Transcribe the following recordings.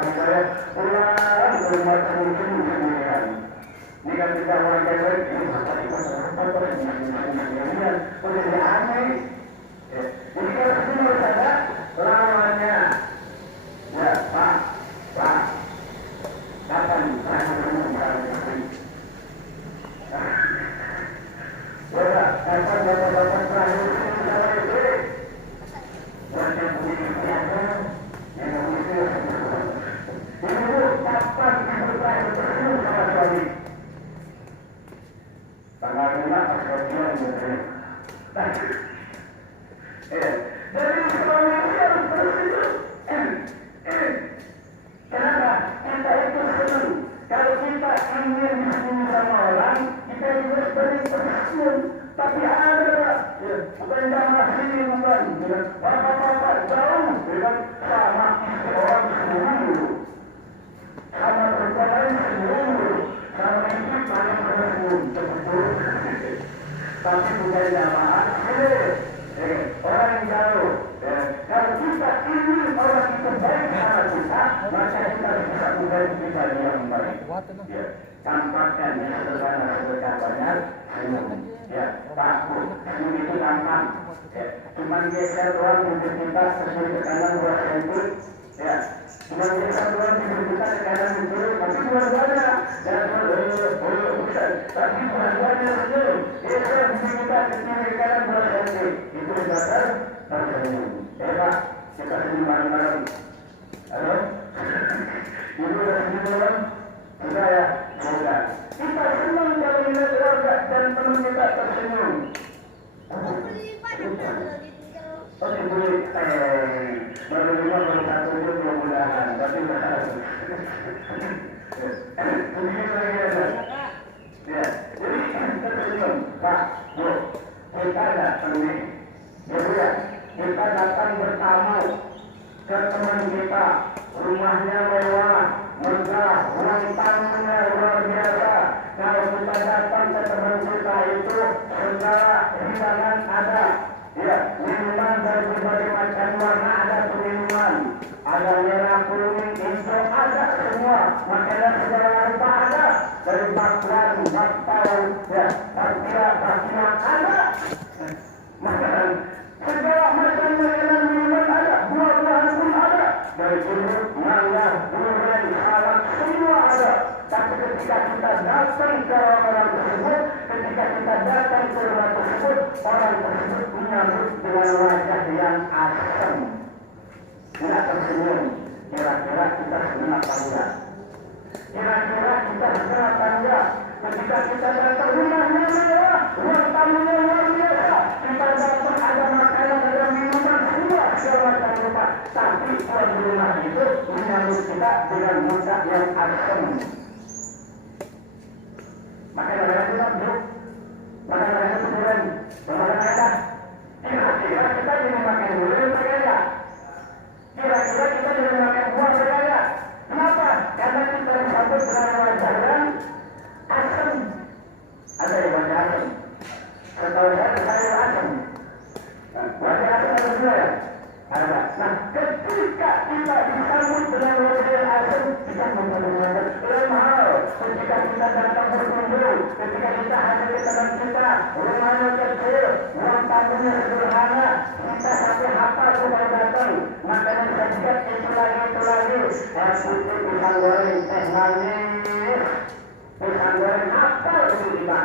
saya pulang ke rumah mungkin sendirian. Ini kan kita orang kaya ini masa kita apa ini menjadi aneh. Jadi kalau sini harus ada lawannya. Ya Pak, kapan saya mengumpulkan ya, kapan bapak-bapak terakhir ini saya itu yang begini biasa, yang begitu. Ibu, kapan ibu terakhir bertemu sama suami? Tanggal 5 Oktober gitu. Dari suami harus bersetuju. Kenapa? Kita itu senang. Kalau kita ingin bertemu sama orang, kita juga sering bersenyum. Tapi ada, bukan sama sini, bukan. Bapak-bapak jauh, sama istri orang seluruh. Sama perempuan seluruh. Sama istri paling bersenyum. Tapi bukan jamaah, orang yang jauh. Kalau kita ingin orang itu baik sama kita, maka kita bisa membantu kita yang baik. Tampakkan sederhana ya, takut, senyum itu gampang. Cuman geser doang untuk kita sesuai ke kanan 2 cm. Ya, cuman geser doang untuk kita ke kanan itu, tapi dua-duanya. Jangan bukan, tapi dua-duanya senyum. Geser untuk kita ke kiri ke kanan 2 cm. Itu dasar tersenyum. Pak, kita senyum bareng-bareng. Halo? Ibu udah senyum belum? Sudah ya? Sudah. Kita senang kalau melihat keluarga dan teman kita tersenyum. Oke, boleh. Baru 5 baru 1 jam mudah-mudahan. Tapi begitu lagi ada. Ya, jadi tersenyum. Pak, Bu, kita datang nih. Ya, kita datang bertamu ke teman kita. Rumahnya mewah, megah, uang tamunya luar biasa. Kalau kita datang ke teman kita itu segala hidangan ada. Ya, minuman dari berbagai macam warna ada minuman. Ada merah, kuning, hijau, ada semua. Makanan segala rupa ada. Dari bakwan, bakpao, ya, bakpia ada. Makanan segala macam makanan minuman ada. Buah-buahan pun ada. Dari jeruk, mangga, durian, salak, semua ada. Tapi ketika kita datang ke orang tersebut, ketika kita datang ke rumah tersebut, orang tersebut menyambut dengan wajah yang asam. Tidak tersenyum. Kira-kira kita senang apa enggak? Kira-kira kita senang apa enggak? Ketika kita datang rumahnya mewah, ruang tamunya luar biasa, kita dapat ada makanan, ada minuman, semua segala macam rupa. Tapi tuan rumah itu menyambut kita dengan muka yang asam. Maka kadang-kadang kita duduk, maka kadang-kadang kuburan, maka kadang kira-kira kita jadi makan durian bergaya. Kira-kira kita jadi makan buah bergaya. Kenapa? Karena kita disambut dengan wajah yang asam. Ada yang wajah asam. Setahu saya asam. Wajah asam ada dua ya? Ada. Nah, ketika kita disambut dengan wajah yang asam, kita memperlukan hal. Ketika kita datang berkunjung, ketika kita hadir ke teman kita, rumahnya kecil, ruang tamunya sederhana, kita sampai hafal supaya datang, makanan sajian itu lagi, putih pisang goreng, teh manis, pisang goreng hafal itu kita.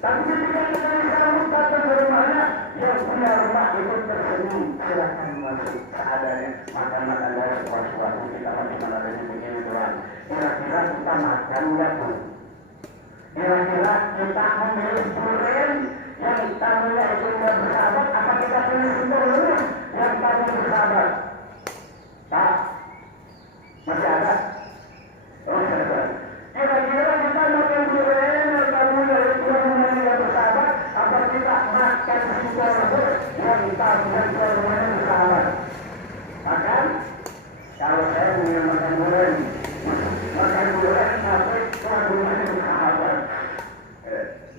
Tapi ketika kita disambut datang ke rumahnya, yang punya rumah itu tersenyum, silakan masuk seadanya, makan dari sepuas-puasnya, kita masih makannya begini doang. Kira-kira kita makan enggak pun? Kira-kira kita memilih durian yang tamunya itu tidak bersahabat, apa kita pilih durian yang tamunya bersahabat? Tak? Masih ada? Oh, kira-kira kita makan durian yang tamunya itu tidak bersahabat, apa kita makan durian yang tamunya bersahabat? Makan? Kalau saya ingin makan durian, makan durian sampai tuan-tuannya bersahabat.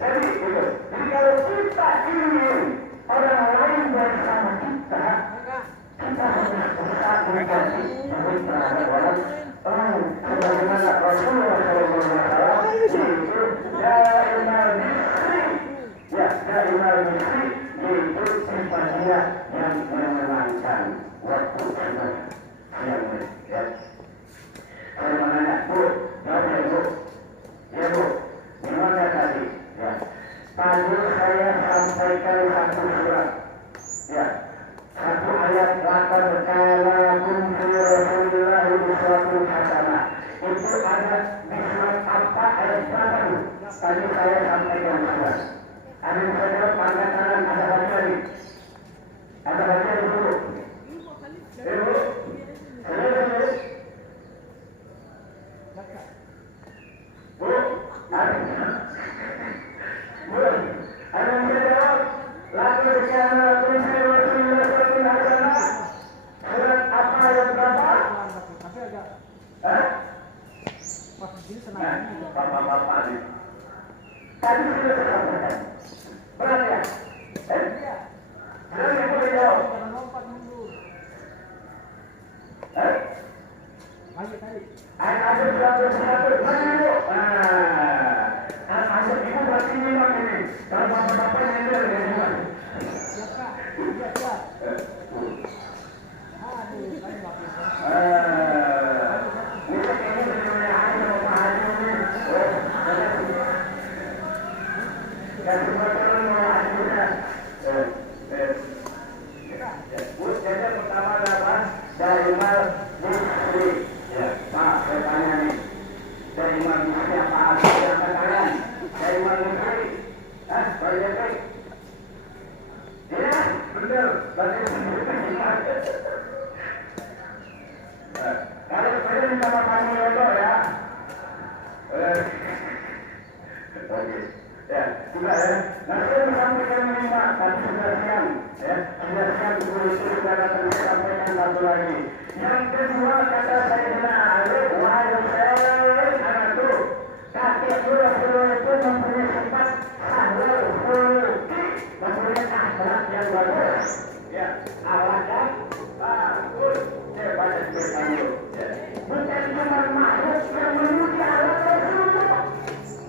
Jadi itu. Jadi kalau kita ingin orang lain bersama kita, kita harus tapi terhadap orang sebagaimana Rasulullah SAW yaitu daimal misri, ya daimal misri yaitu sifatnya yang menenangkan waktu siang ya. Saya menanya Bu, ya Bu, ya Bu, gimana tadi? Ya, tadi saya sampaikan satu surat, ya, satu ayat laqad kana lakum fi Rasulillahi uswatun hasanah. Itu ada di surat apa ayat berapa Bu? Tadi saya sampaikan surat. Ada yang saya jawab angkat tangan, ada baca nih, ada baca dulu. Bu, Bu, ada yang jawab laqad kana lakum fi Rasulillahi uswatun hasanah. Surat apa ayat berapa? Bapak-bapak ini tadi sudah saya sampaikan. Benar ya? Berani boleh jawab? Ada satu mana Bu? Ada ibu berarti memang ini. Kalau bapak-bapak yang ada di rumah. Jadi pertama adalah daimal misri. Ya, Pak, saya tanya nih. Daimal misri apa artinya kalian? Daimal misri. Baik. Ya, benar. Kalau saya minta makan Yodo ya. Oke. Ya, sudah ya. Nanti saya sampaikan lima, tadi sudah siang. Ya, sudah siang itu sudah akan disampaikan satu lagi. Yang kedua kata Sayyidina Ali, wahai anakku, kakekku Rasulullah itu mempunyai sifat akhlak khuluqi, mempunyai akhlak yang bagus. Ya, akhlak yang bagus. Saya baca sebentar dulu. Bukan cuma makhluk yang memuji akhlak Rasulullah.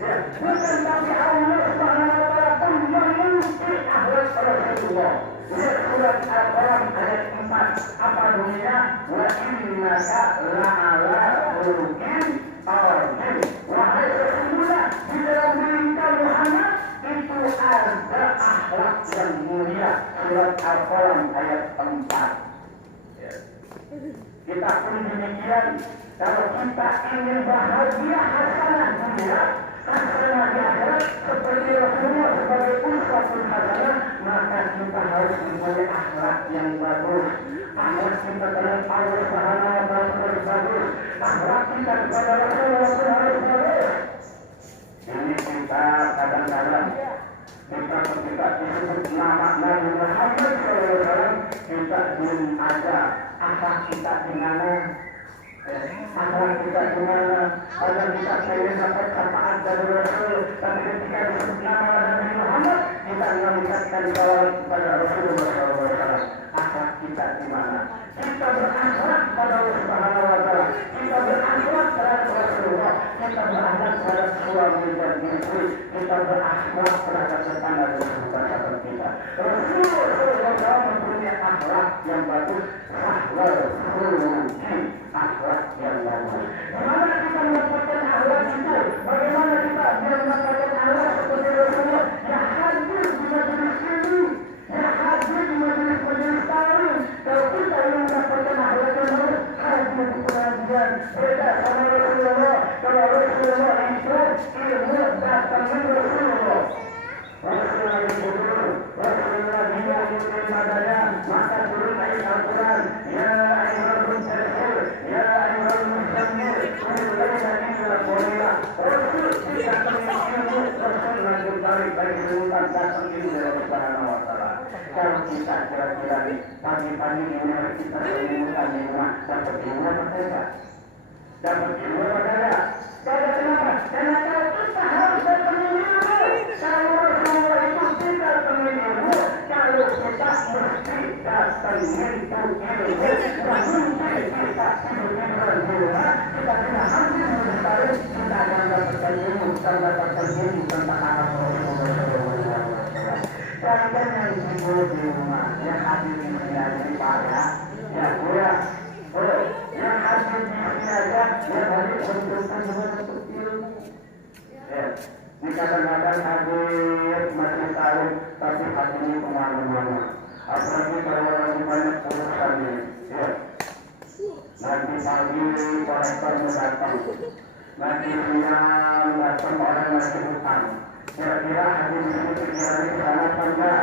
Ya, bukan tapi Allah Subhanahu wa taala pun memuji akhlak Rasulullah. Lihat surat Al-Quran ayat 4 apa bunyinya? Wa innaka la'ala khuluqin azim. Wahai sesungguhnya di dalam diri engkau Muhammad itu ada akhlak yang mulia. Surat Al-Quran ayat 4. Ya. Kita pun demikian. Kalau kita ingin bahagia hasanah dunia, hasanah di akhirat seperti Rasulullah sebagai uswatun hasanah, maka kita harus mempunyai akhlak yang bagus. Akhlak kita dengan Allah Subhanahu wa taala harus bagus. Akhlak kita kepada Rasulullah harus bagus. Ini kita kadang-kadang kita disebut nama Nabi Muhammad SAW, kita belum ada akhlak kita di mana. Akhlak kita gimana? Kadang kita ingin dapat syafaat dari Rasul, tapi ketika disebut nama Nabi Muhammad, kita mengucapkan salawat kepada Rasulullah SAW. Akhlak kita gimana? Kita berakhlak pada Allah Subhanahu wa taala. Kita berakhlak terhadap Rasulullah. Kita berakhlak terhadap suami dan istri. Kita berakhlak terhadap tetangga dan sahabat kita. Rasulullah SAW mempunyai akhlak yang bagus. Akhlak khuluqi, akhlak yang bagus. Bagaimana kita mendapatkan akhlak itu? Bagaimana kita mendapatkan akhlak seperti Rasulullah yang hadir di majelis ini, yang hadir di majelis taklim? Kalau kita ingin mendapatkan akhlak yang bagus, hadir di pengajian. Beda sama Rasulullah. Kalau Rasulullah itu ilmu datang dari Rasulullah. Rasulullah itu dulu, Rasulullah dia yang madanya, maka turun ayat Al-Quran. Ya ayyuhal mudaththir, ya ayyuhal muzammil, qum layla illa qalila. Rasul tidak memiliki ilmu, Rasul lanjut dari ilmuwan datang ilmu dari Allah Subhanahu wa taala. Kalau kita kira-kira nih pagi-pagi ini kita menemukan di rumah dapat ilmu apa tidak? Dapat ilmu apa tidak? Karena kenapa? Karena kalau kita harus dapat ilmu, kalau Rasulullah itu tidak memiliki ilmu, kalau kita mesti datang itu namun kita kita tidak hampir mengetahui kita akan dapatkan ilmu mendapatkan ilmu tentang anak Rasulullah. Dan yang disebut di rumah yang hadir di sini aja di Pak ya boleh yang hadir di sini aja yang hadir untuk ilmu ya. Ini kadang-kadang hadir masih tahu tapi hatinya kemana-mana. Apalagi kalau lagi banyak urusan ini, ya. Nanti pagi kolektor datang, nanti siang datang orang masih hutang. Kira-kira hadir di sini pikiran di sana apa enggak?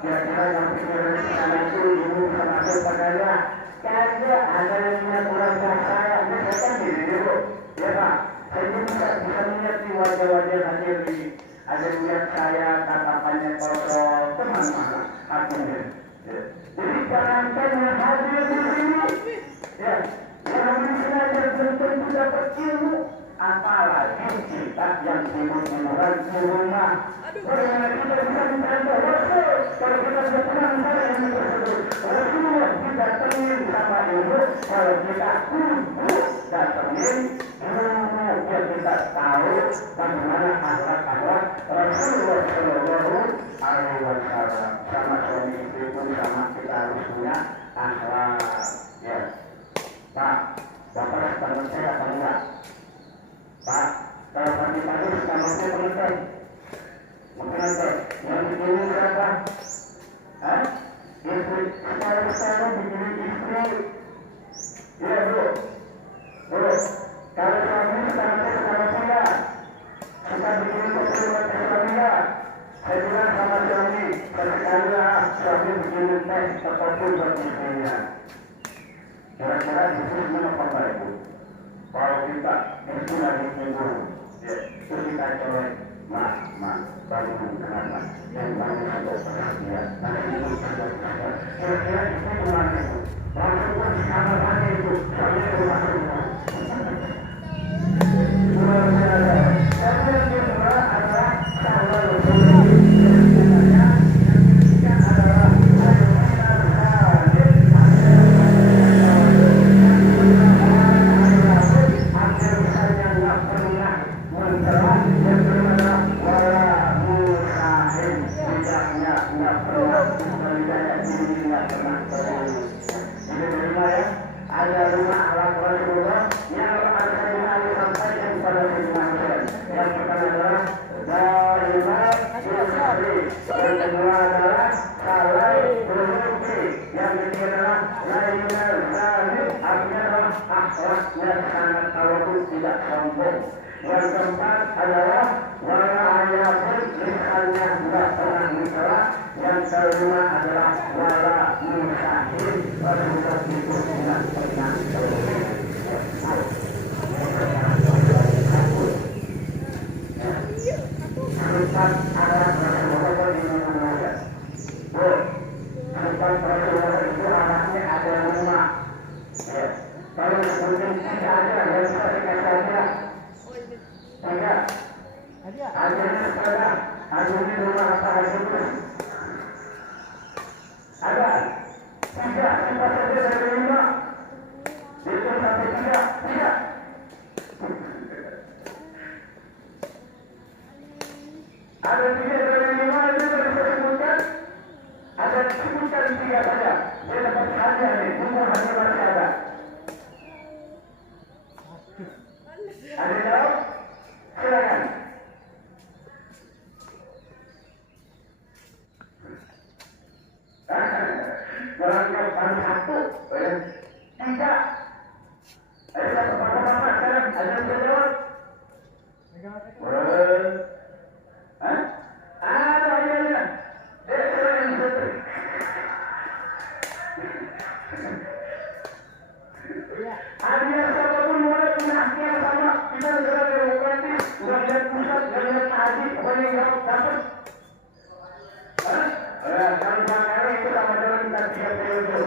Kira-kira yang pikiran di sana itu ibu bisa masuk padanya? Kayaknya ada yang punya kurang saya, ini saya kan diri dulu, ya Pak. Saya bisa melihat di wajah-wajah hadir di ada lihat saya tatapannya kosong kemana-mana hadirnya. Jadi jangankan yang hadir di sini, ya, yang di sini aja belum tentu dapat ilmu, apalagi kita yang sibuk-sibukan di rumah. Bagaimana kita bisa mencontoh Rasul? Kalau kita sudah pernah misalnya yang tersebut, Rasulullah didatengin sama ilmu, kalau kita datengin ilmu, biar kita tahu bagaimana akhlak-akhlak Rasulullah Shallallahu Alaihi Wasallam. Sama suami istri pun sama, kita harus punya akhlak. Ya, Pak, Bapak bangun saya apa enggak? Pak, kalau pagi-pagi bangun saya penonton. Mungkin yang begini siapa? Hah? Istri, sekarang begini istri. Iya Bu. Kalau suami sama saya, kita bikin kopi buat suami ya. Saya bilang sama suami, sekalilah suami bikin teh kopi buat istrinya. Kira-kira itu apa Pak Ibu? Kalau kita itu lagi tidur, itu kita colek, baru kenapa? Yang baru ada perhatian. Nanti itu sudah. Kira-kira itu kemana itu? Langsung pun di kamar itu, saya itu masuk. Ada rumah alat Rasulullah yang akan sampaikan kepada kita. Yang pertama adalah darimat Yusri, yang kedua adalah salai bermuki, yang ketiga adalah lainal zahid, artinya adalah akhlaknya sangat tawadu, tidak sombong. Yang keempat adalah wala ayatun, lisannya tidak pernah mencela. Yang kelima adalah wala musahid, berbuat itu tidak pernah Sifat anak Rasulullah di Indonesia. Sifat Rasulullah itu anaknya ada 5. Ya. Kalau mungkin tidak ada, yang bisa dikasih aja. Tidak. Ajarnya sekolah, ajarnya rumah apa Rasulullah. Ada. 3, sifat saja dari 5. Itu sampai 3, tidak. Ada 3 dari 5 itu yang disebutkan. Ada disebutkan 3 saja. Saya dapat hadiah nih, bukan hadiah masih ada. Ada yang tahu? Silakan. Barangkali baru 1, 3. Ada apa-apa sekarang? Ada yang jawab? Hah? Ada ya. Ada siapapun mulai punya haknya sama kita negara demokratis, nggak lihat pusat, nggak lihat haji, pokoknya nggak dapat. Kalau kali itu sama dengan kita 3 periode.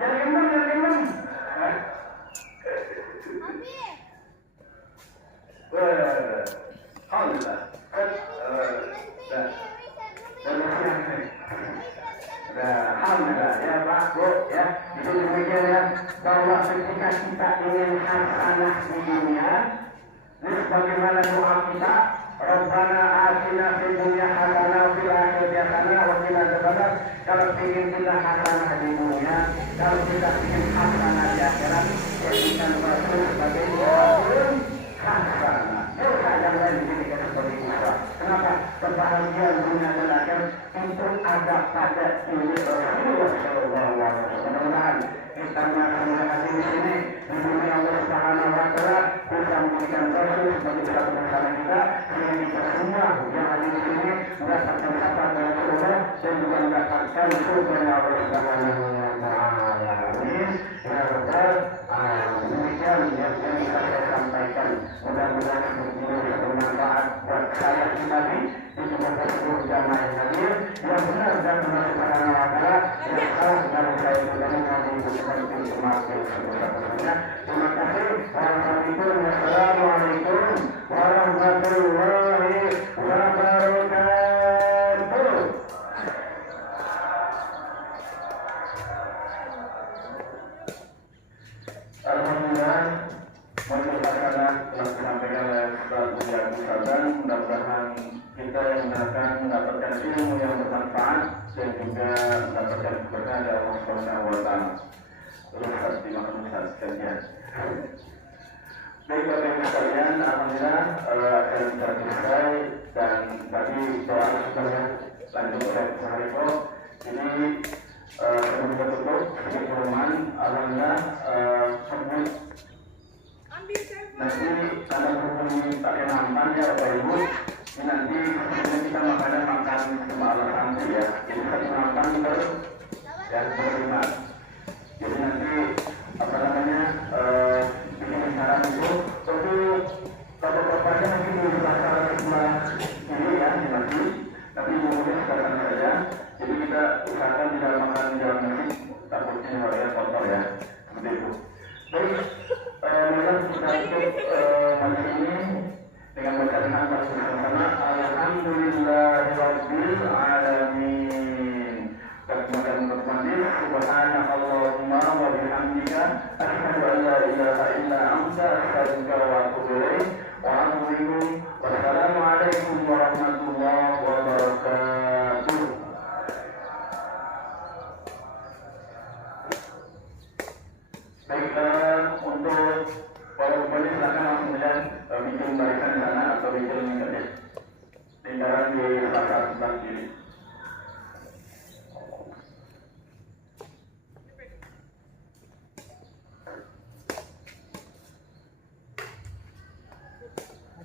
Yang 6. Kalau kita ingin hasanah di akhirat, jadikan Rasul sebagai wabun hasanah. Dosa yang lain dijadikan sebagai dosa. Kenapa? Kebahagiaan dunia dan akhirat itu ada pada diri Rasulullah Shallallahu Alaihi Wasallam. Mudah-mudahan kita melakukan di sini, di dunia Allah Subhanahu Wa Taala bisa memberikan Rasul sebagai satu bersama kita, sehingga kita semua yang ada di sini mendapatkan syafaat dari Rasulullah dan juga mendapatkan surga Allah Subhanahu Wa Taala. Amin. Ya Rabbal Alamin. Demikian yang bisa saya sampaikan. Mudah-mudahan ini bermanfaat buat saya pribadi, itu bersyukur jamaah yang hadir, yang benar dan benar Subhanahu Wa Taala, yang salah dan saya mudah-mudahan seperti semakin sebesar-besarnya. Terima kasih. Wassalamualaikum warahmatullahi wabarakatuh. Alhamdulillah, mudah-mudahan yang disampaikan oleh Ustaz Budi Saban, mudah-mudahan kita yang mendengarkan mendapatkan ilmu yang bermanfaat dan juga mendapatkan keberkahan dari Allah Subhanahu Wa Taala. Terus terima kasih sekalian. Baik Bapak Ibu sekalian, alhamdulillah akan selesai dan tadi doa sudah lanjut oleh Sahariko. Jadi sebelum tutup sedikit pengumuman, alhamdulillah sebut nanti ada menghubungi pakai nampan ya Bapak Ibu. Ini nanti kita makan semalam nanti ya. Jadi satu nampan terus ya berlima. Jadi nanti apa namanya bikin saran itu untuk bapak-bapaknya mungkin di sebelah ini ya di masjid, tapi umumnya sekarang saja. Jadi kita usahakan tidak makan di dalam masjid, takutnya warga kotor ya seperti itu. Baik, mari kita tutup majelis ini dengan bacaan Allah bersama. Alhamdulillahirabbil alamin. Subhanallahumma wa bihamdika asyhadu an la ilaha illa anta astaghfiruka wa atubu ilaik. Wassalamualaikum warahmatullahi wabarakatuh. Baik, untuk para pembeli silakan langsung saja bikin barisan di sana atau bikin lingkaran di belakang sebelah kiri.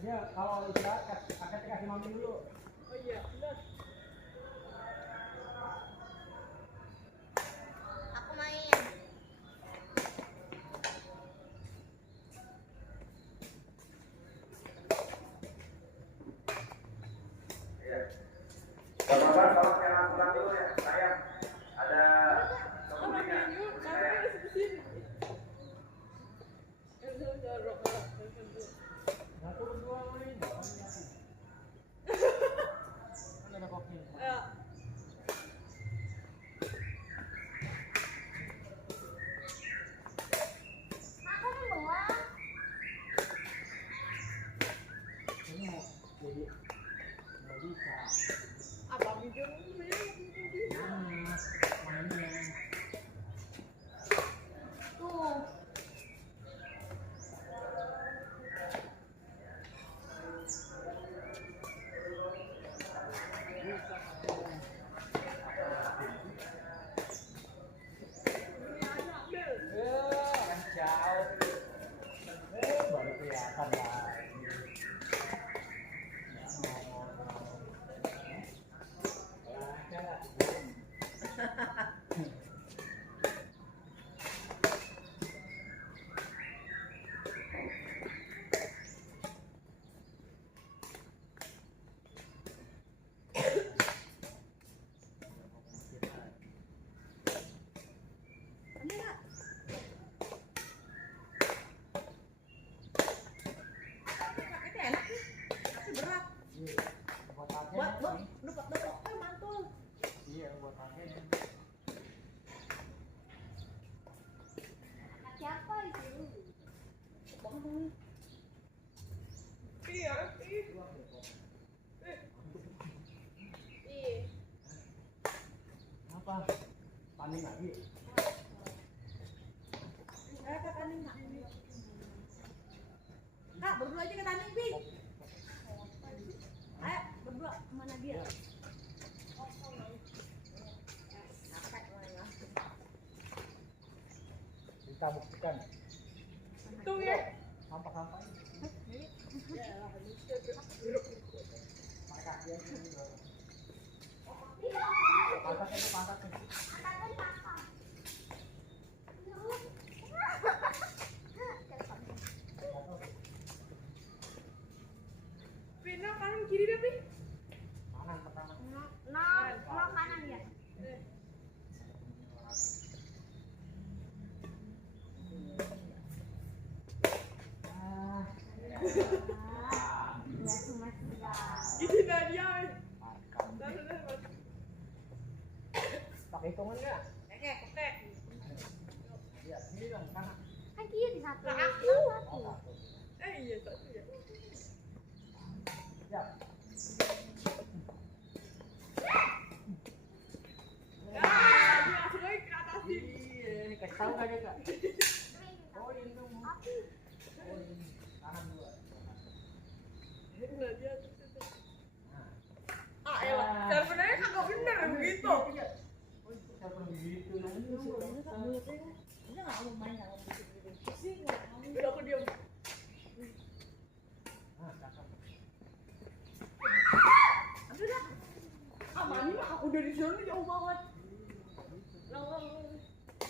Ya, kalau istirahat akan dikasih mami dulu. Oh iya, benar. Aku main. Iya. Bapak-bapak, tolong jangan pulang dulu ya. Saya ada kemudian saya. Satu berdua main. Ada kopi. Aku membawa. Ini mau jadi nggak bisa. Apa video mainnya? Mainnya. Tuh. Kan jauh. Baru kelihatan lah. Iya, buat pakai. Siapa itu? Iya. Apa? Panen lagi? kita buktikan. Hitung ya. Sampah-sampah ini. Pakai kaki aja ini dorong. Pantat itu pantat nih. Pina kanan kiri deh, Pin. Kanan pertama. No kanan ya. Ya cuma sudah. Ini Nadia. Parkam. Dah. Pakai hitungan nggak? Oke. Iya, ini dong kanan. Kan kiri satu. Nah, aku. Oh, satu. Iya satu ya. Siap. Dia langsung lagi ke atas sini. Iya, kasih tahu nggak dia kak? Oh ini dong. Oh ini kanan dua. Nadia. Nah. Elah. Cara benernya kagak bener begitu. Oh itu siapa begitu dong? Udah aku diam. Nah, cakep. Mami mah aku dari sana jauh banget.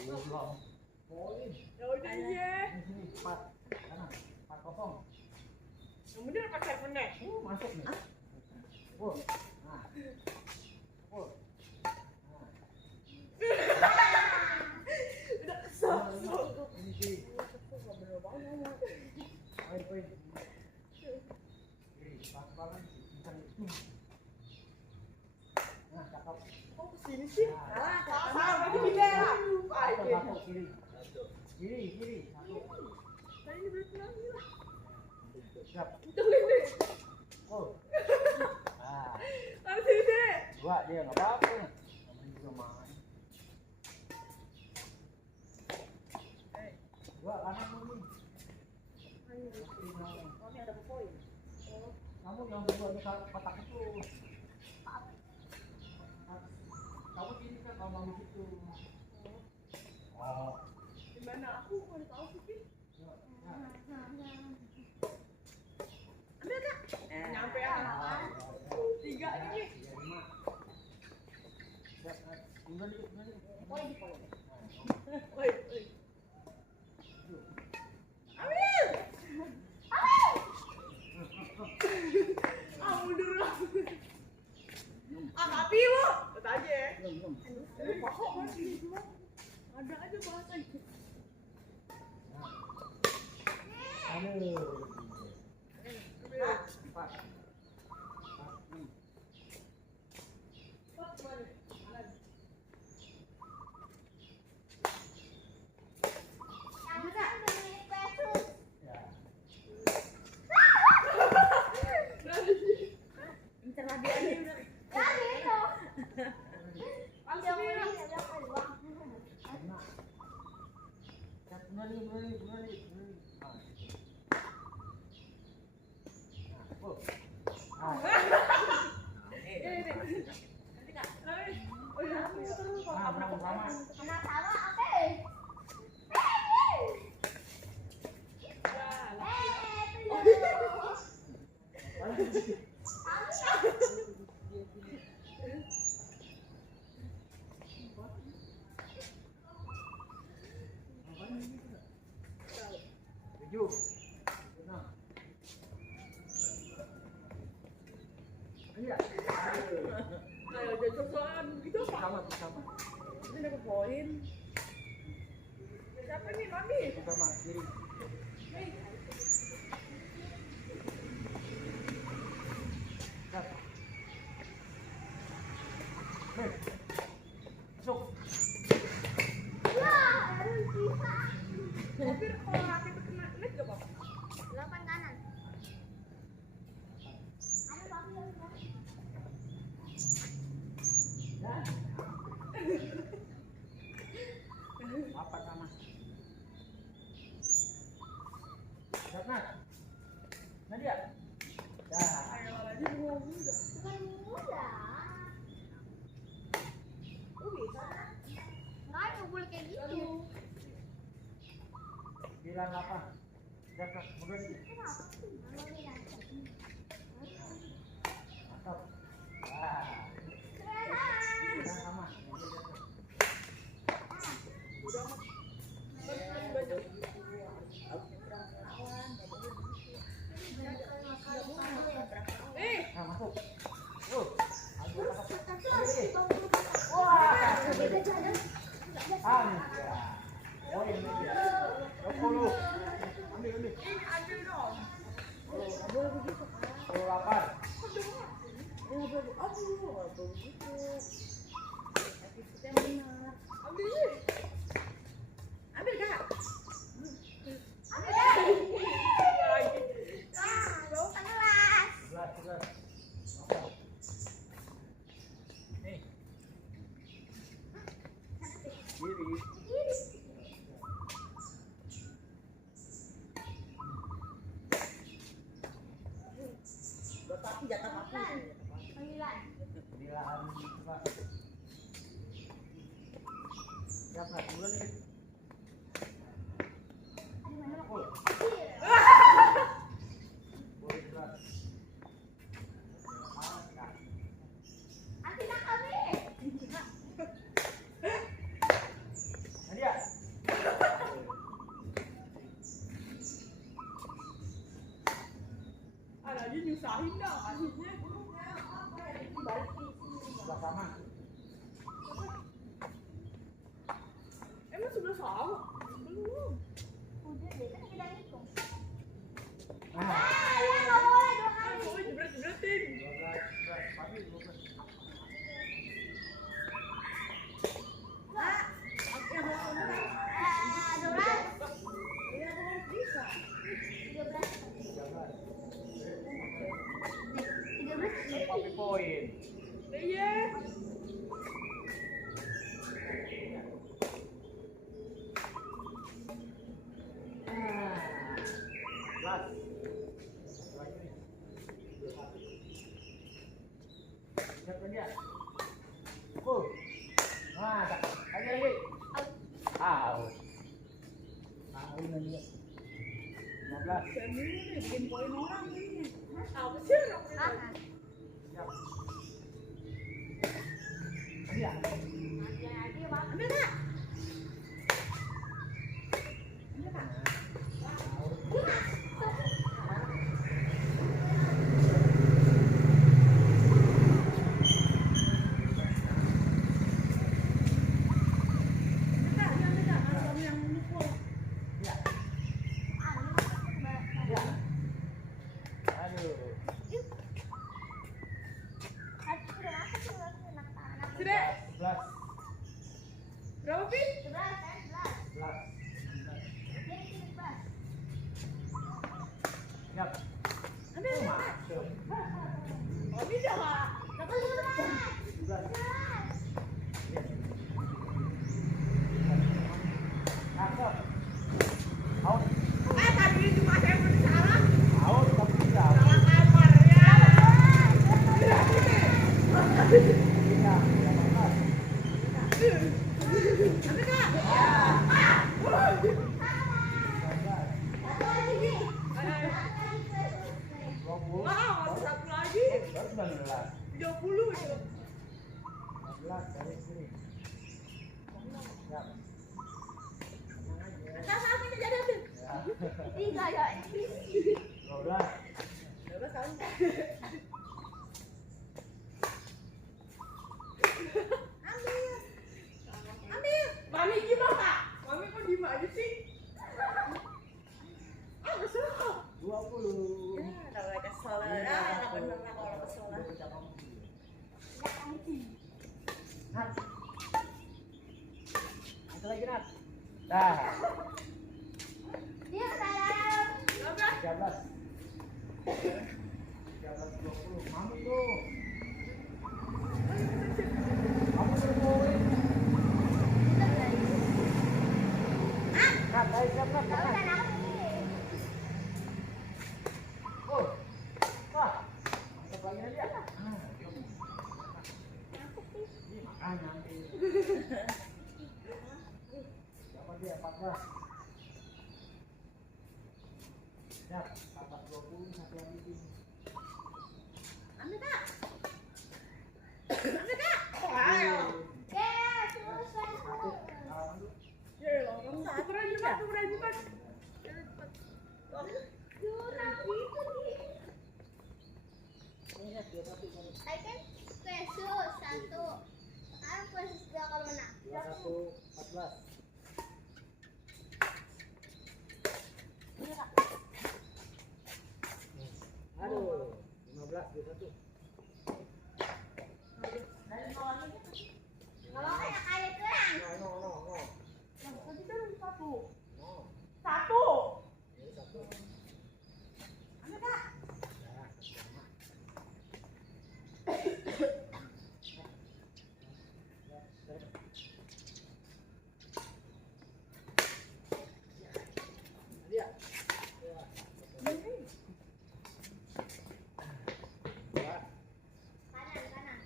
Belum. Poin. Ya udah iya. Di sini 4. Kanan. 4-0. Yang bener pakai bener. Masuk nih. Nah. Nah. Udah kesel. Ini sih. Poin. Kiri, pelan-pelan. Nah, cakep. Kok kesini sih? Nah. Salah lagi pindah. Satu, kiri. Kiri. Satu. Tadi ini berarti lagi lah. Siap. Udah ini. Oh. Nah. Taruh sini deh. 2 dia nggak apa-apa. Namanya juga main. 2 kanan dulu. Kami ada poin. Kamu yang berdua di kotak itu. Kamu sini kan kalau mau situ. Oh. Di mana aku mau tahu sih, Pin? Ambil Kak. Nyampe ya. 3 ini. 5. Siap. Bukan dulu. Poin. Woi. Ambil. Mundur lah. Tapi lu. Lihat aja ya. Belum. Kok masih cuma ada aja bahasa itu. Aduh. 4. Ya. Incer dia ini udah. Tujuh. Enam. Iya. Kayak jajak-jajakan gitu apa? Sama. Ini dapat poin. Siapa nih, Mami? Sama. Kiri. Siap. Masuk. Hampir kalau kaki itu kena net gak apa-apa? 8 kanan. Ada papi yang Apa sama? Siap, Nat. Nadia. Dah. Kayak lagi bunga muda. bukan muda. Oh bisa? Nggak boleh kayak gitu. 98. Jatuh, mundur dikit. Kenapa sih? Kalau bilang. Mantap. Wah, Keren. kita sama. Nah, masuk. Aduh, wah, oh ini dia. 20. Ambil. Ambil dong. 28. Aduh, begitu. Kita benar. Ambil. Ambil kak. Bawa ke kelas. 11. Nih. Kiri. Jatah papi. 9. 9. Siap, Nat. Dulu nih. Oh. Boleh, 11. Nanti nak kami. Nadia. Lagi nyusahin dong. Sebelah sama. Emang sudah sama? Belum. Udah deh, kan kita hitung. Nah, Ya nggak boleh 2 kali. Oh, jebret-jebretin. 12. Pagi 12. Nah, yang mau bener. 12. Iya, aku bisa. 13. 13. 13. Papi poin. Iya. Siapa dia? Nah, lagi. Out. Ini 15. Saya mulu nih, bikin poin orang nih. Apa sih orang ini? Ah, Siap. Dia. hati-hati ya, Pak. Ambil kak. Ambil kak. Berapa, Pi? 11. Siap. Ambil, Kak. Masuk. Oh, bisa, Kak. 11. Masuk. Out. Tadi cuma saya bersalah. Out, tapi tidak. Salah kamar, ya. Tidak. 18. Ambil, Kak. 20. Wah, masih satu lagi. Baru 19. 30 itu. 16 dari sini. Siap. Sama kita jadi ambil. Ya. 12. Berapa tahun? Ambil. Ambil. Mami gimana, Kak? Mami kok diem aja sih? Kesel. 20. Ya, namanya kesel. Nah, bener lah kalau kesel. Nat. Satu lagi, Nat. Dah. Dia sayang. 13. 20. Mami tuh. Kamu berpoin. Nat, ayo siap, Nat. Tahu Nat. kan aku nih. Oh. Wah. Mantap lagi Nadia. Ini makanya ambil. Siapa dia? 14. Tadi kan Yesus 1. Sekarang Yesus 2 kalau menang. 21 14. Aduh, 15 21. Kalau kayak kali kurang. No. Tadi kan 1. No. 1. Ini 1. Ambil Kak. Nah, sama. Dia. Kanan.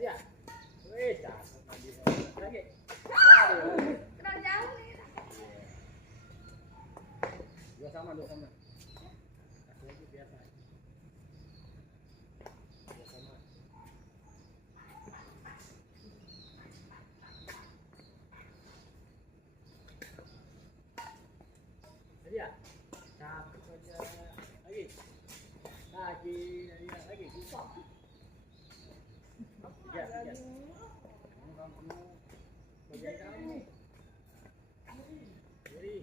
Dia. Wih, cakep lagi. Aduh. Kurang jauh nih. Dua sama. Kasih lagi biasa. Dua sama. Dia. Cakep aja. Lagi. Bisa. Tiga. Kamu. Bagian kamu. Jadi.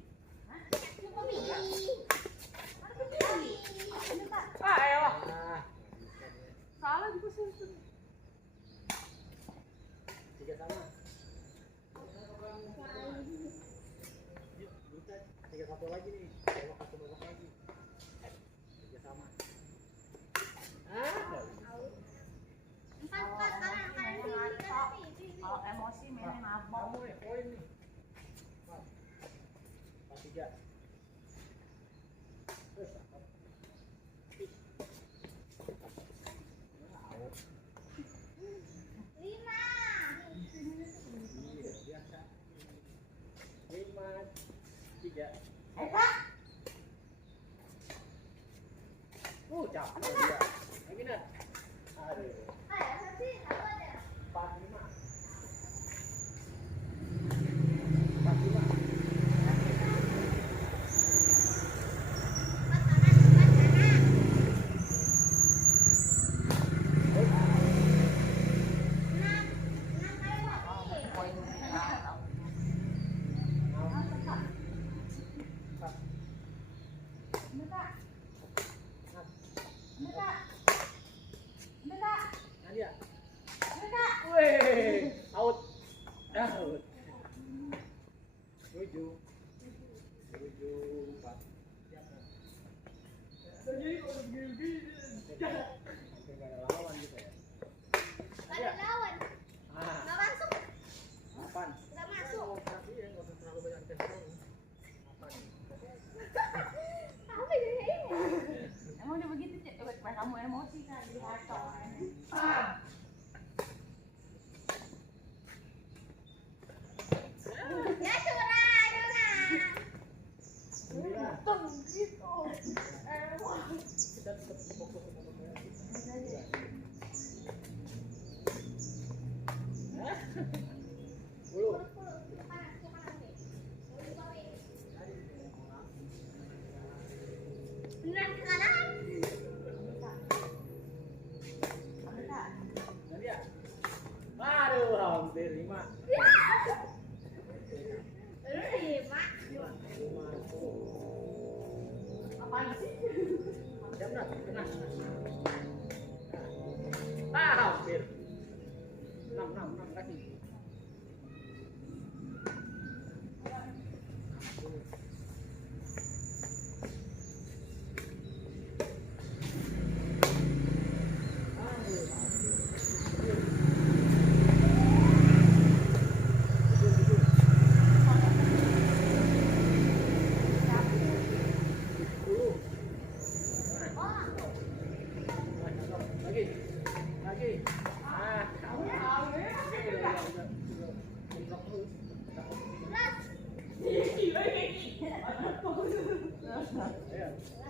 Ah, elah. Ah. Salah juga sih. Tiga sama. Yuk, kita 3-1 lagi nih. Babak lagi. Tiga sama. Ah. 4 kanan kiri. Kalau emosi mainnya mabok. Kamu ya poin nih. 4-3. Terus. Out. 5. Iya, biasa. 5-3. Kak. Capek dia. Lagi Nat. Aduh. Ayo, sih, tahu ada. 4-5. 4-5. 4 kanan. 6 kali lagi. Poin Nadia. Wih, out. 7. 4. Hampir nggak ada lawan gitu ya. Ada lawan. Ah, Nggak masuk. 8. Nggak masuk. Tapi ya nggak usah terlalu banyak tes dong. 8. Apa ini? Emang udah begitu, Cek? Pas kamu emosi kan, dihacok. Ya curang. 9. Gitu. Kita tetap fokus ke pokoknya. 10. Beneran ke kanan. Nadia. Aduh, hampir 5. Lu 5. 5. Apaan sih? Siap, Nat. Tenang. Ah, hampir. 6 kasih. Lagi. Ah,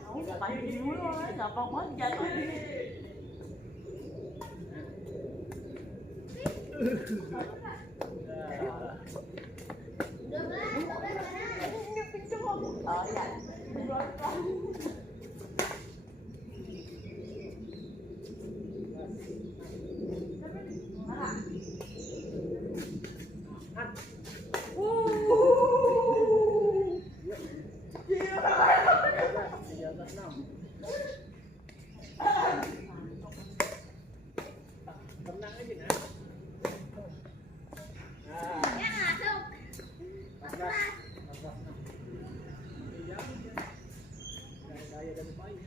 Kamu pancing mulu, gampang banget jatuh. Dua belas kanan. Oh iya. Tenang aja nah. Ya masuk. 14. Daya dan upaya.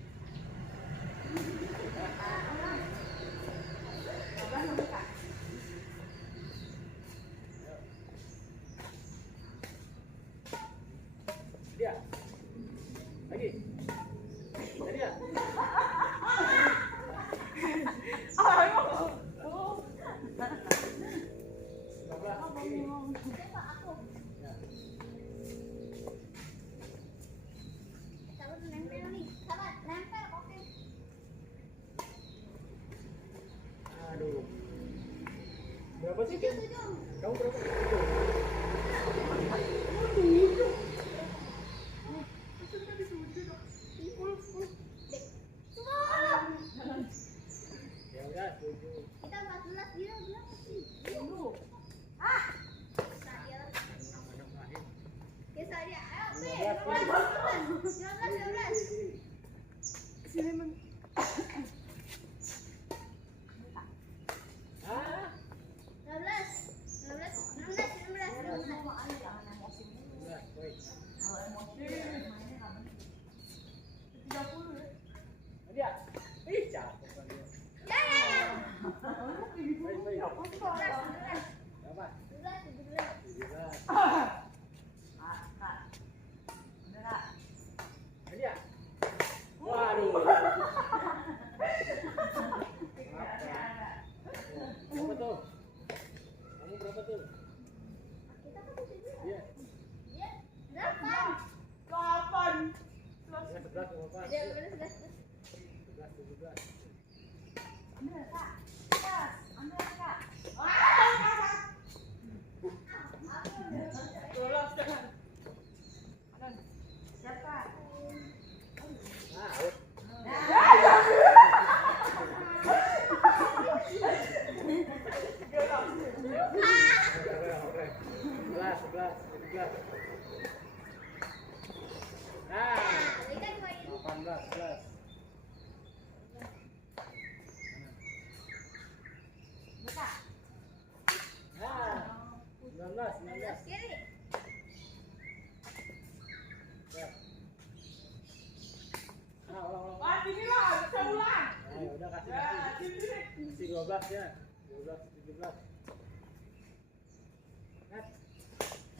Dia. Lagi. Dia. Coba aku. Sabar nempel nih. Sabar nempel. Oke. Aduh. Berapa sih? 7. Kamu berapa? 10. Ya udah, 7. Kita 14 dia berapa sih? Saya. Ya saya. Ayo, 15. Sini men. Ah, 16. udah, baik. 30 ya. Dia. Ih, capek kan dia. Baik, baik. Berapa? 17. Dia. Waduh. Berapa tuh? Kamu berapa tuh? Iya. 8. Ya, 11 berapa? 11, 17. Ah, oke. 11, 17. Ah, 18, 11. Ah, 19. Ya. Ah, ulang. Ah, sini lah, saya ulang. Ayo, udah kasih. Ya, sini. Kasih 12 ya. 12, 17. Nat.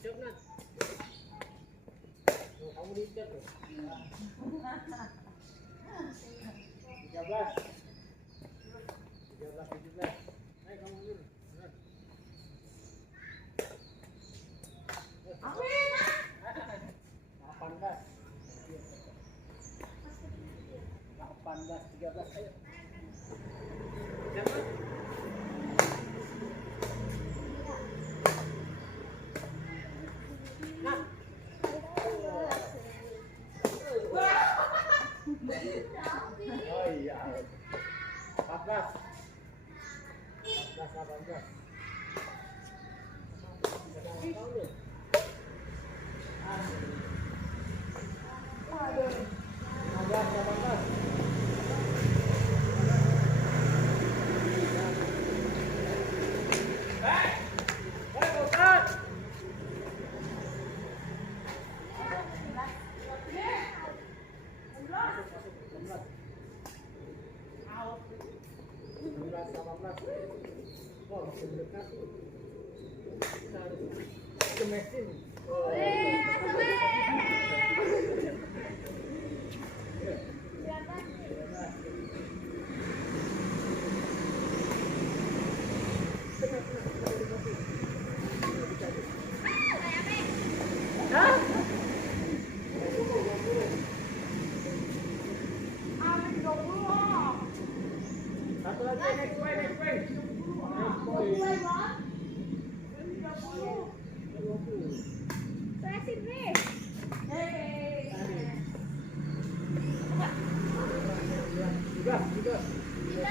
Siap, Nat. Oh, kamu diikat loh. 13. 17. Ayo kamu dulu. Nat. Amin. 18. 18, 13. Ayo. Siapa? Nah. Oh iya. 14. 18. Tahu lu? Ah. 15, 18. Oh, masih mendekat tuh. Kita harus ke mesin. Oh. Ih,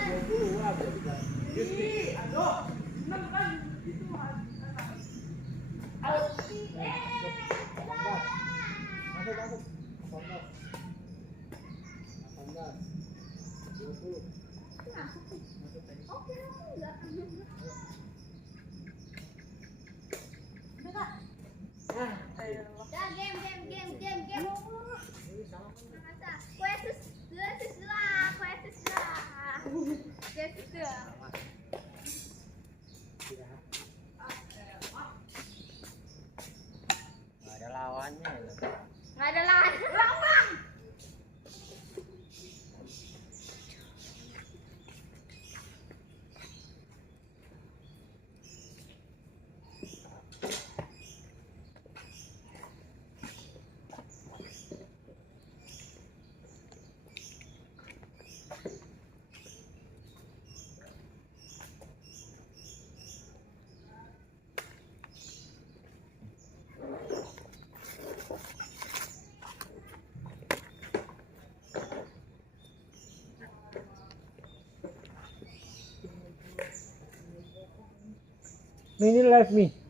aduh. Seneng kan? Itu Dah, game. Kuesus dua. Nggak ada lawannya. Nggak ada lawan. Mini live me.